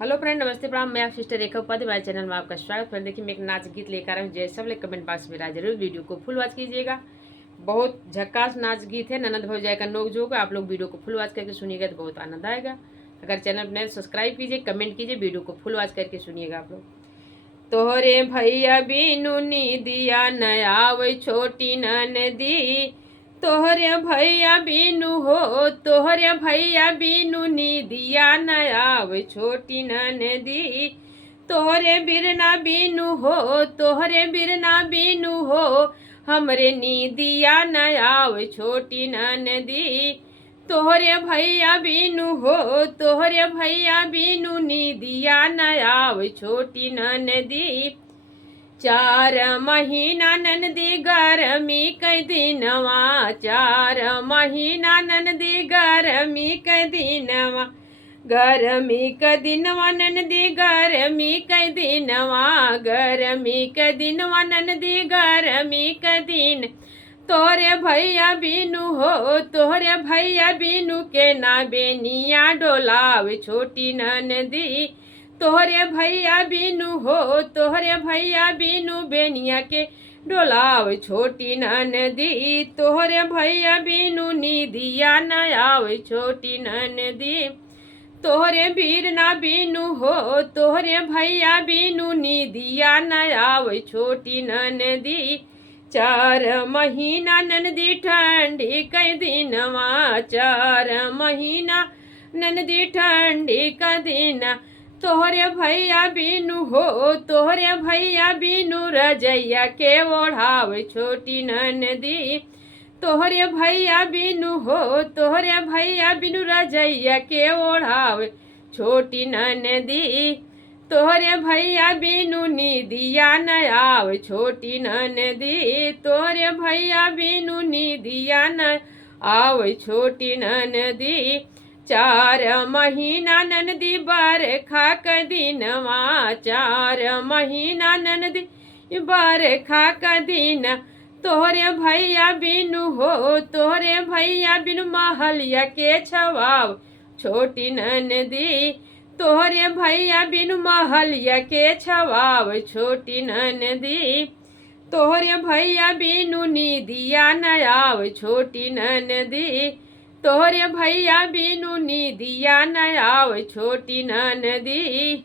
Hello friend, नमस्ते प्रणाम। मैं आप सिस्टर रेखा उपाध्याय, हमारे चैनल में आपका स्वागत। फ्रेंड देखिए, मैं एक नाच गीत लेकर आया हूँ। जैसे सब लोग कमेंट बॉक्स में राय जरूर वीडियो को फुल वॉच कीजिएगा। बहुत झक्कास नाच गीत है, ननद भौजाई का नोक झोंक। आप लोग वीडियो को फुल वॉच करके सुनिएगा तो बहुत आनंद आएगा। अगर चैनल नए सब्सक्राइब कीजिए, कमेंट कीजिए, वीडियो को फुल वॉच करके सुनिएगा आप लोग। तोहरे भैया बिनु दिया नया वही छोटी ननदी, तोहरे भैया बिनु हो, तोहरे भैया बिनु दिया नया वही छोटी ननदी, तोहरे बिरना बिनु हो, तोहरे बिरना बिनु हो, हमरे दिया नया वही छोटी ननदी, तोहरे भैया बिनु हो, तोहरे भैया बिनु दिया नया वही छोटी ननदी। 4 महीना ननदी गरमी कै दिनवा, 4 महीना ननदी गरमी कै दिनवा, गरमी कै दिनवा ननदी गरमी कै दिनवा, गरमी कै दिनवा ननदी गरमी कै दिन, तोहरे भैया बिनु हो, तोहरे भैया बिनु के ना बेनिया डोलावे छोटी ननदी, तोहरे भैया बिनु हो, तोहरे भैया बिनु बेनिया के डोलावे छोटी ननदी, तोहरे भैया बिनु दिया नयावे छोटी ननदी, तोहरे बीरना बिनु हो, तोहरे भैया बिनु दिया नयावे छोटी ननदी। 4 महीना ननदी ठंडी कै दिनवा, 4 महीना ननदी ठंडी का दिन, तोहरे भैया बिनु हो, तोहरे भैया बिनु रजैया के ओढ़ावे छोटी ननदी, तोहरे भैया बिनु हो, तोहरे भैया बिनु रजैया के ओढ़ावे छोटी ननदी, तोहरे भैया बिनु दिया नयावे छोटी ननदी, तोहरे भैया बिनु दिया न आवे छोटी ननदी। 4 महीना ननदी बरखा क दिनवा, 4 महीना ननदी बरखा क दिन, तोहरे भैया बिनु हो, तोहरे भैया बिनु महलिया के छवाव छोटी ननदी, तोहरे भैया बिनु महलिया के छवाव छोटी ननदी, तोहरे भैया बिनु दिया नयाव छोटी ननदी, तोहरे भैया बिनु दिया नयाव छोटी ननदी।